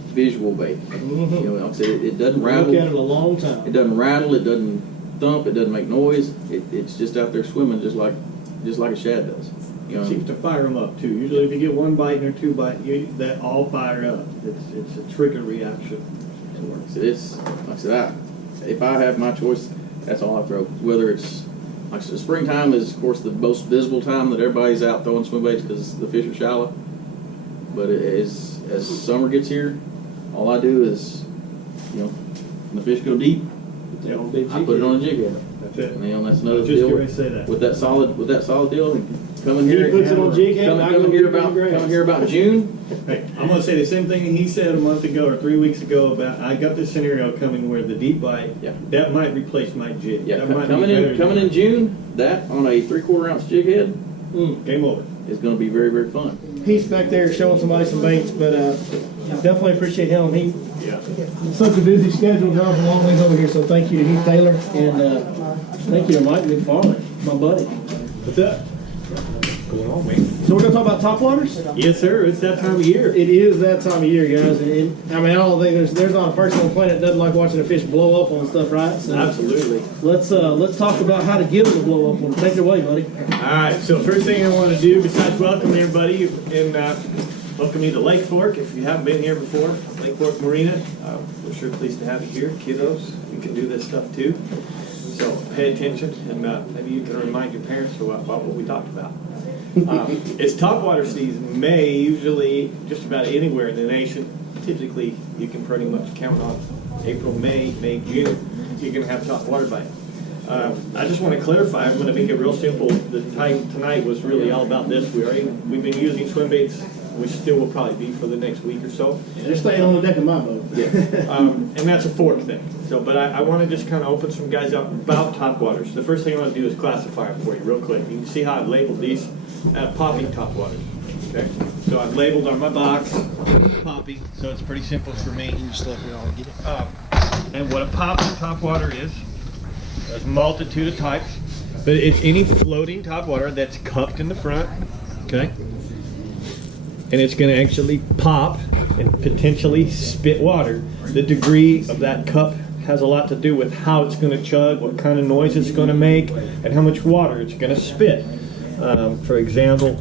visual bait. Mm-hmm. You know, like I said, it doesn't rattle. Look at it a long time. It doesn't rattle. It doesn't thump. It doesn't make noise. It's just out there swimming, just like a shad does. You know, Seems to fire them up too. Usually, if you get one bite or two bite, that all fire up. It's a trigger reaction. so it's like I said, if I have my choice, that's all I throw. Whether it's like I said, springtime is of course the most visible time that everybody's out throwing swim baits because the fish are shallow. But as summer gets here, all I do is, you know, when the fish go deep, I put it on a jig head. That's it. And you know, that's another Just deal getting ready to say that. with that solid deal. And coming here, He puts it on jig head. coming here about June. Hey, I'm going to say the same thing he said a month ago or 3 weeks ago about I got this scenario coming where the deep bite, Yeah. that might replace my jig. Yeah, That might be coming better in June, that on a 3/4 ounce jig head Game over. is going to be very, very fun. He's back there showing somebody some baits, but definitely appreciate him. He Yeah. such a busy schedule, drives a long ways over here, so thank you to Heath Taylor, and thank you to Mike McFarland, my buddy. What's up? What's going on, man? So we're gonna talk about topwaters? Yes, sir. It's that time of year. It is that time of year, guys, and I mean, I don't think there's not a person on the planet that doesn't like watching a fish blow up on stuff, right? So Absolutely. let's talk about how to get them to blow up on. Take it away, buddy. All right. So first thing I want to do, besides welcome everybody and welcome you to Lake Fork. If you haven't been here before, Lake Fork Marina, we're sure pleased to have you here, kiddos. You can do this stuff too. So pay attention, and maybe you can remind your parents about what we talked about. It's topwater season. May, usually just about anywhere in the nation. Typically, you can pretty much count on April, May, June. You're going to have topwater bite. I just want to clarify. I'm going to make it real simple. The time tonight was really all about this. We've been using swim baits, which still will probably be for the next week or so. They're staying on the deck of my boat. And that's a fork thing. So, but I want to just kind of open some guys up about topwaters. The first thing I want to do is classify them for you real quick. You can see how I've labeled these popping topwaters. Okay. So I've labeled on my box popping. So it's pretty simple for me. And what a popping topwater is, there's a multitude of types, but it's any floating topwater that's cupped in the front. Okay. And it's going to actually pop and potentially spit water. The degree of that cup has a lot to do with how it's going to chug, what kind of noise it's going to make, and how much water it's going to spit. For example,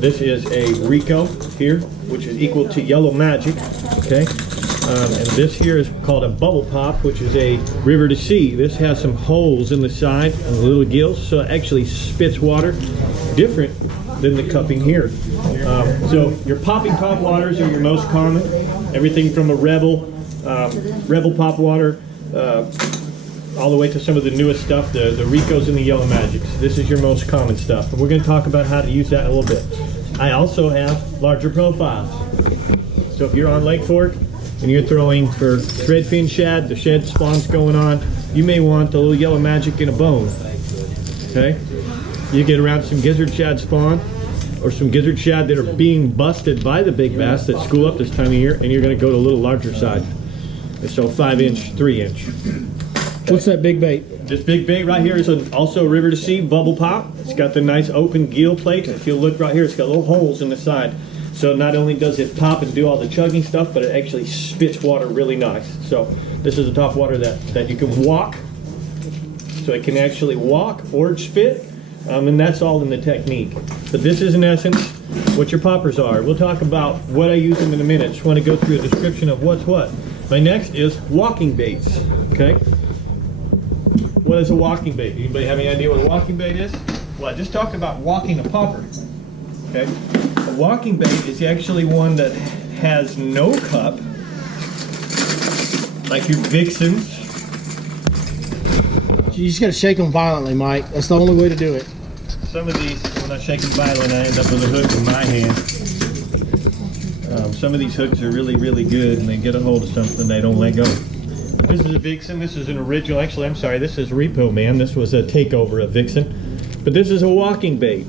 this is a Rico here, which is equal to Yellow Magic. Okay, and this here is called a bubble pop, which is a River to Sea. This has some holes in the side and little gills, so it actually spits water different than the cupping here. So your popping top waters are your most common. Everything from a Rebel pop water, all the way to some of the newest stuff, the Ricos and the Yellow Magics. This is your most common stuff. And we're going to talk about how to use that in a little bit. I also have larger profiles. So if you're on Lake Fork and you're throwing for threadfin shad, the shad spawn's going on, you may want the little yellow magic in a bone. Okay? You get around some gizzard shad spawn, or some gizzard shad that are being busted by the big bass that school up this time of year, and you're going to go to a little larger side. So 5-inch, 3-inch. What's that big bait? This big bait right here is also a River to Sea bubble pop. It's got the nice open gill plate. If you look right here, it's got little holes in the side. So not only does it pop and do all the chugging stuff, but it actually spits water really nice. So this is a top water that you can walk. So it can actually walk or spit. And that's all in the technique. But this is in essence what your poppers are. We'll talk about what I use them in a minute. Just want to go through a description of what's what. My next is walking baits. Okay. What is a walking bait? Anybody have any idea what a walking bait is? Well, I just talked about walking a popper. Okay. A walking bait is actually one that has no cup, like your Vixens. You just gotta shake them violently, Mike. That's the only way to do it. Some of these, when I shake them violently, I end up with a hook in my hand. Some of these hooks are really, really good, and they get a hold of something, they don't let go. This is a Vixen. This is an original. Actually, I'm sorry. This is Repo Man. This was a takeover of Vixen. But this is a walking bait.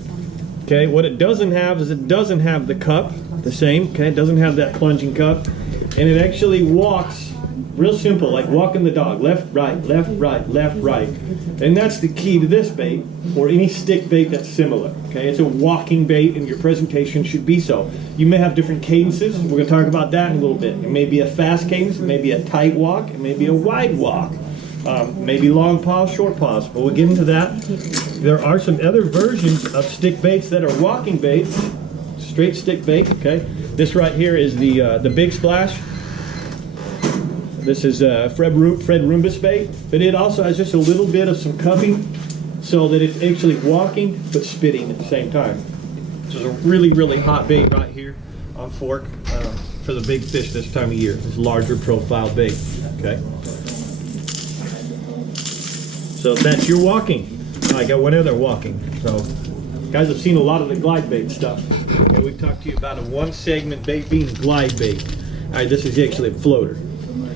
Okay. What it doesn't have is it doesn't have the cup, the same. Okay. It doesn't have that plunging cup, and it actually walks real simple, like walking the dog, left, right, left, right, left, right. And that's the key to this bait, or any stick bait that's similar. Okay, it's a walking bait, and your presentation should be so. You may have different cadences. We're going to talk about that in a little bit. It may be a fast cadence, it may be a tight walk, it may be a wide walk, maybe long pause, short pause. But we'll get into that. There are some other versions of stick baits that are walking baits, straight stick bait. Okay, this right here is the Big Splash. This is Fred Rumbus bait, but it also has just a little bit of some cupping so that it's actually walking but spitting at the same time. This is a really, really hot bait right here on Fork for the big fish this time of year. This larger profile bait, okay? So that's your walking. I got one other walking. So guys have seen a lot of the glide bait stuff. Okay, we've talked to you about a one segment bait being glide bait. All right, this is actually a floater.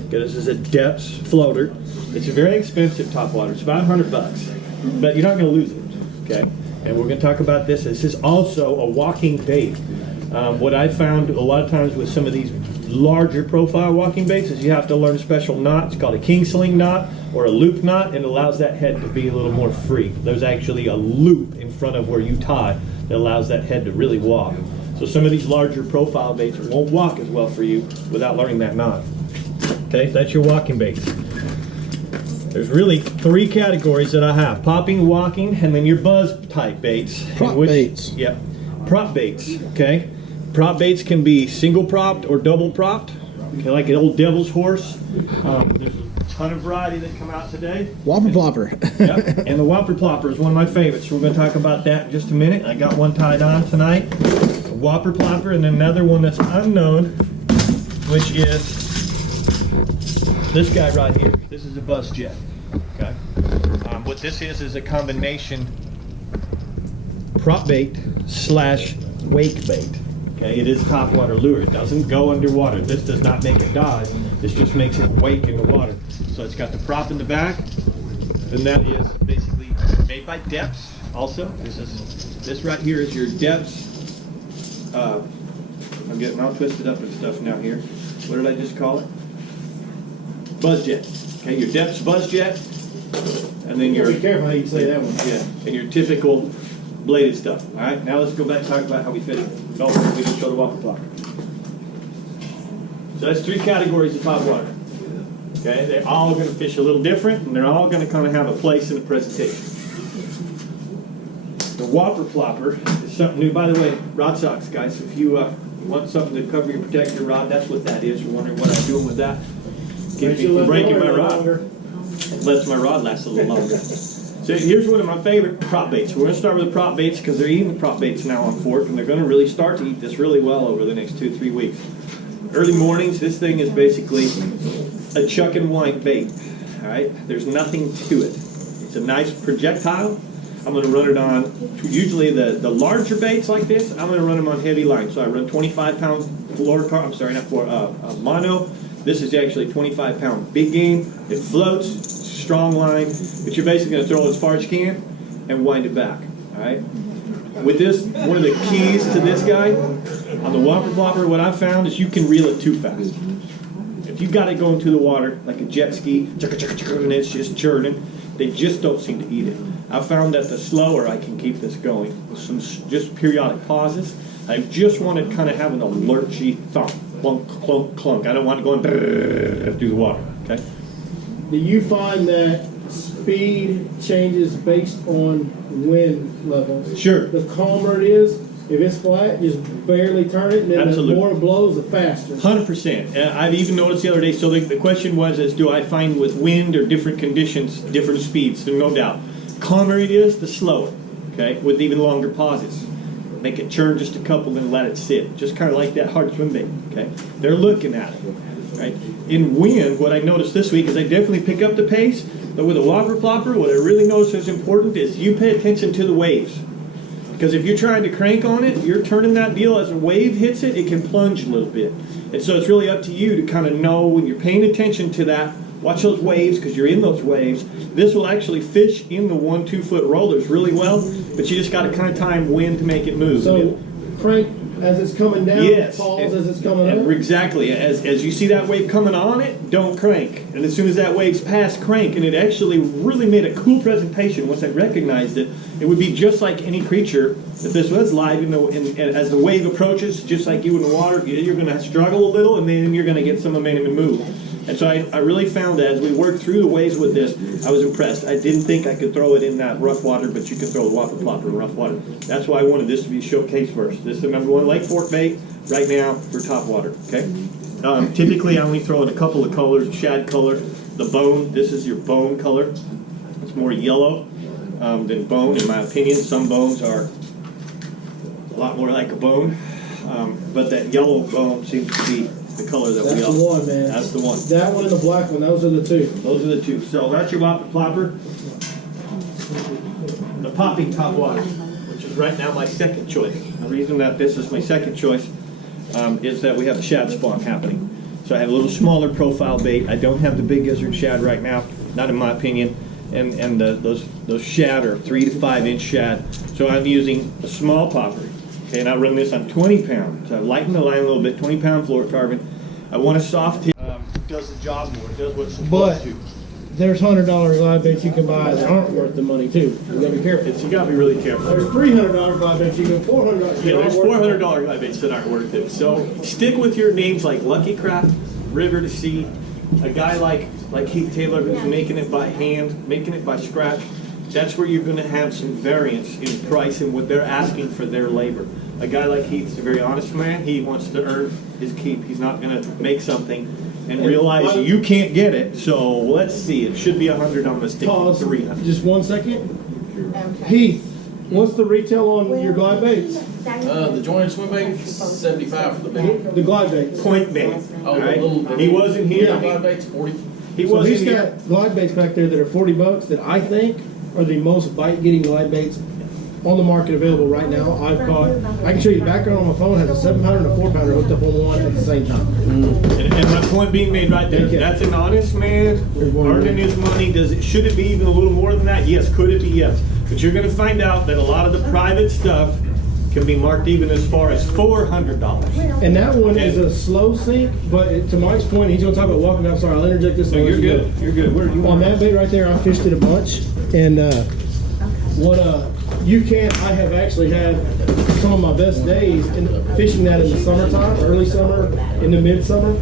Okay, this is a depths floater. It's a very expensive topwater. It's about $100, but you're not going to lose it. Okay, and we're going to talk about this. This is also a walking bait. What I found a lot of times with some of these larger profile walking baits is you have to learn a special knot. It's called a king sling knot or a loop knot, and it allows that head to be a little more free. There's actually a loop in front of where you tie that allows that head to really walk. So some of these larger profile baits won't walk as well for you without learning that knot. Okay, that's your walking baits. There's really three categories that I have: popping, walking, and then your buzz type baits. Prop baits. Yep, prop baits. Okay, prop baits can be single propped or double propped. Okay, like an old devil's horse. There's a ton of variety that come out today. Whopper Flopper. Yep, and the Whopper Flopper is one of my favorites. We're going to talk about that in just a minute. I got one tied on tonight. A Whopper Flopper, and another one that's unknown, which is this guy right here. This is a buzz jet. Okay. What this is a combination prop bait slash wake bait. Okay, it is topwater lure. It doesn't go underwater. This does not make it dive. This just makes it wake in the water. So it's got the prop in the back, and that is basically made by Depths. Also, this right here is your Depths. I'm getting all twisted up and stuff now here. What did I just call it? Buzz jet. Okay, your Depths buzz jet, and then your. Be careful how you say that one. Yeah, and your typical bladed stuff. All right, now let's go back and talk about how we fish it. No, we didn't show the Whopper Flopper. So that's three categories of topwater. Okay, they're all going to fish a little different, and they're all going to kind of have a place in the presentation. The Whopper Flopper is something new. By the way, rod socks, guys. If you want something to cover and protect your rod, that's what that is. You're wondering what I'm doing with that. Keeps me from breaking my rod. It lets my rod last a little longer. So here's one of my favorite prop baits. We're going to start with the prop baits because they're eating the prop baits now on Fork, and they're going to really start to eat this really well over the next 2-3 weeks. Early mornings, this thing is basically a chuck and wind bait. All right, there's nothing to it. It's a nice projectile. I'm going to run it on, usually the larger baits like this, I'm going to run them on heavy line. So I run 25-pound mono, This is actually a 25-pound big game. It floats, strong line, but you're basically going to throw it as far as you can and wind it back. All right. With this, one of the keys to this guy on the Whopper Flopper, what I found is you can reel it too fast. If you got it going to the water like a jet ski, and it's just churning, they just don't seem to eat it. I found that the slower I can keep this going with some just periodic pauses, I just want to kind of have an alerty thump, clunk, clunk, clunk. I don't want it going through the water. Okay. Do you find that speed changes based on wind levels? Sure. The calmer it is, if it's flat, just barely turn it, and then Absolutely. the more it blows, the faster. 100%. I've even noticed the other day, so the question was, do I find with wind or different conditions, different speeds? There's no doubt. Calmer it is, the slower, okay, with even longer pauses. Make it churn just a couple, then let it sit. Just kind of like that hard swim bait, okay? They're looking at it, right? In wind, what I noticed this week is I definitely pick up the pace, but with a Whopper Flopper, what I really notice is important is you pay attention to the waves. Because if you're trying to crank on it, you're turning that deal, as a wave hits it, it can plunge a little bit. And so it's really up to you to kind of know when you're paying attention to that, watch those waves because you're in those waves. This will actually fish in the 1-2 foot rollers really well, but you just got to kind of time when to make it move. So crank as it's coming down, Yes. pause as it's coming up? Exactly. As you see that wave coming on it, don't crank. And as soon as that wave's past, crank. And it actually really made a cool presentation once I recognized it. It would be just like any creature if this was live. And as the wave approaches, just like you in the water, you're going to struggle a little, and then you're going to get some momentum and move. And so I really found that as we worked through the waves with this, I was impressed. I didn't think I could throw it in that rough water, but you can throw the Whopper Flopper in rough water. That's why I wanted this to be showcased first. This is the #1 Lake Fork bait right now for top water, okay? Typically, I only throw in a couple of colors, shad color. The bone, this is your bone color. It's more yellow than bone, in my opinion. Some bones are a lot more like a bone, but that yellow bone seems to be the color that That's we all. the one, man. That's the one. That one and the black one, those are the two. Those are the two. So that's your Whopper Flopper. The popping top water, which is right now my second choice. The reason that this is my second choice is that we have a shad spawn happening. So I have a little smaller profile bait. I don't have the big gizzard shad right now, not in my opinion. And those shad are 3 to 5 inch shad. So I'm using a small popper. Okay, and I run this on 20 pounds. So I've lightened the line a little bit, 20 pound fluorocarbon. I want a soft tip. Does the job more, does what it's supposed to. There's $100 glide baits you can buy that aren't worth the money too. You gotta be careful. You gotta be really careful. There's $300 glide baits you can, $400. Yeah, there's $400 glide baits that aren't worth it. So stick with your names like Lucky Craft, River to Sea, a guy like Heath Taylor who's making it by hand, making it by scratch. That's where you're going to have some variance in price and what they're asking for their labor. A guy like Heath's a very honest man. He wants to earn his keep. He's not going to make something and realize you can't get it. So let's see. It should be 100. I'm going to stick with 300. Just 1 second. Heath, what's the retail on your glide baits? The jointed swim bait, 75 for the bait. The glide baits. Point bait. Oh, All right? the little. He wasn't here. Glide bait's 40. He So wasn't he's here. got glide baits back there that are $40 that I think are the most bite-getting glide baits on the market available right now. I've caught. I can show you the background on my phone has a 7-pounder and a 4-pounder hooked up on one at the same time. And my point being made right there, Okay. that's an honest man one earning more. his money. Should it be even a little more than that? Yes. Could it be? Yes. But you're going to find out that a lot of the private stuff can be marked even as far as $400. And that one is a slow sink, but to Mike's point, he's going to talk about walking. I'm sorry, I'll interject this. So you're good. You're good. Where are you? On that bait right there, I fished it a bunch, and I have actually had some of my best days in fishing that in the summertime, early summer, into midsummer,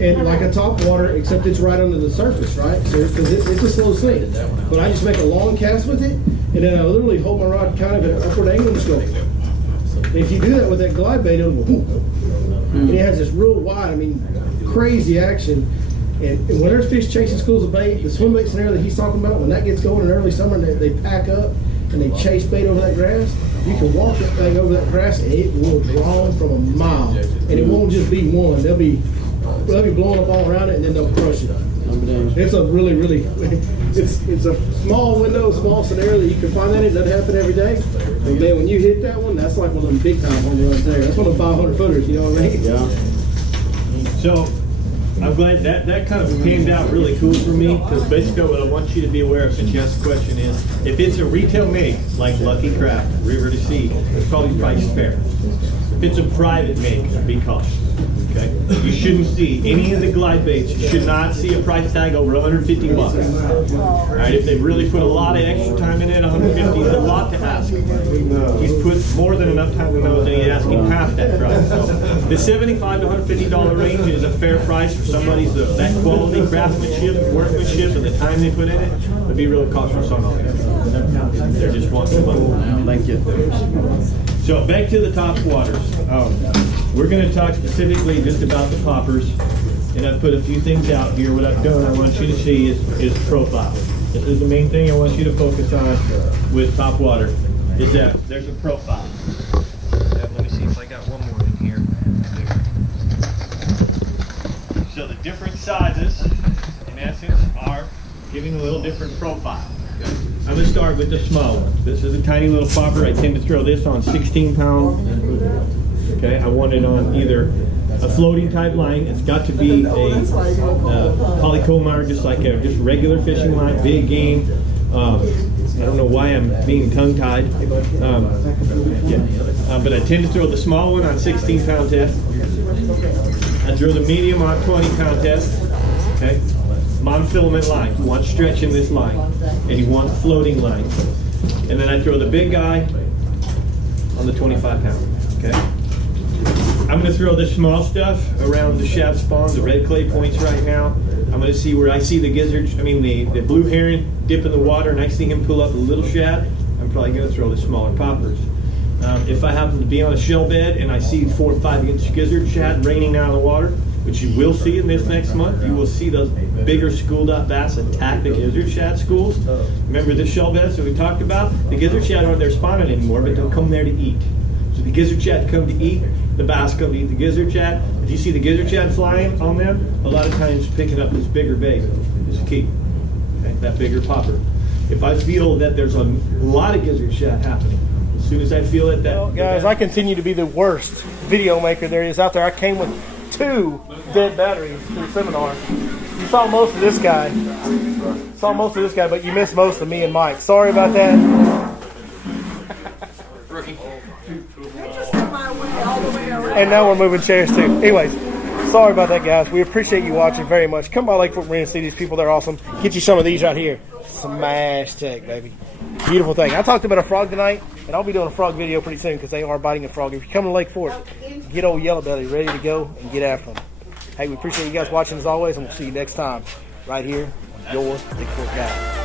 and like a top water, except it's right under the surface, right? So because it's a slow sink, but I just make a long cast with it, and then I literally hold my rod kind of at an upward angle and just go. And if you do that with that glide bait, it'll go whoop. And it has this real wide, crazy action. And when there's fish chasing schools of bait, the swim bait scenario that he's talking about, when that gets going in early summer and they pack up and they chase bait over that grass, you can walk that thing over that grass and it will draw them from a mile. And it won't just be one. They'll be blowing up all around it and then they'll crush it. It's a really, it's a small window, small scenario that you can find that in. It doesn't happen every day. But man, when you hit that one, that's like one of them big time home runs there. That's one of the 500 footers, you know what I mean? Yeah. So I'm glad that kind of panned out really cool for me, because basically what I want you to be aware of, since you asked the question, is if it's a retail make like Lucky Craft, River to Sea, it's probably priced fair. If it's a private make, be cautious. Okay, you shouldn't see any of the glide baits. You should not see a price tag over 150 bucks. All right, if they really put a lot of extra time in it, 150 is a lot to ask. He's put more than enough time to know that he's asking half that price. So the $75 to $150 range is a fair price for somebody's that quality craftsmanship, workmanship, and the time they put in it. But be real cautious on all that. They're just wanting money. Thank you. So back to the top waters. We're going to talk specifically just about the poppers, and I've put a few things out here. What I've done, I want you to see is profile. This is the main thing I want you to focus on with top water, is that there's a profile. Let me see if I got one more in here. So the different sizes, in essence, are giving a little different profile. I'm going to start with the small one. This is a tiny little popper. I tend to throw this on 16-pound. Okay, I want it on either a floating type line. It's got to be a polycomar, just like a just regular fishing line, big game. I don't know why I'm being tongue-tied. But I tend to throw the small one on 16-pound test. I throw the medium on 20-pound test. Okay. Monofilament line. You want stretch in this line, and you want floating line. And then I throw the big guy on the 25-pound. Okay. I'm going to throw the small stuff around the shad spawn, the red clay points right now. I'm going to see where I see the gizzard, the blue heron dip in the water, and I see him pull up a little shad. I'm probably going to throw the smaller poppers. If I happen to be on a shell bed and I see 4 or 5 inch gizzard shad raining out of the water, which you will see in this next month, you will see those bigger schooled up bass attack the gizzard shad schools. Remember the shell beds that we talked about? The gizzard shad aren't there spawning anymore, but they'll come there to eat. So the gizzard shad come to eat, the bass come to eat the gizzard shad. If you see the gizzard shad flying on them, a lot of times picking up this bigger bait is key. Okay? That bigger popper. If I feel that there's a lot of gizzard shad happening, as soon as I feel it, Well, guys, I continue to be the worst video maker there is out there. I came with 2 dead batteries to the seminar. You saw most of this guy. But you missed most of me and Mike. Sorry about that. And now we're moving chairs too. Anyways, sorry about that, guys. We appreciate you watching very much. Come by Lake Fork Marina and see these people. They're awesome. Get you some of these right here. Smash tech, baby. Beautiful thing. I talked about a frog tonight, and I'll be doing a frog video pretty soon because they are biting a frog. If you come to Lake Fork, get old Yellow Belly ready to go and get after them. Hey, we appreciate you guys watching as always, and we'll see you next time right here on your Lake Fork Guy.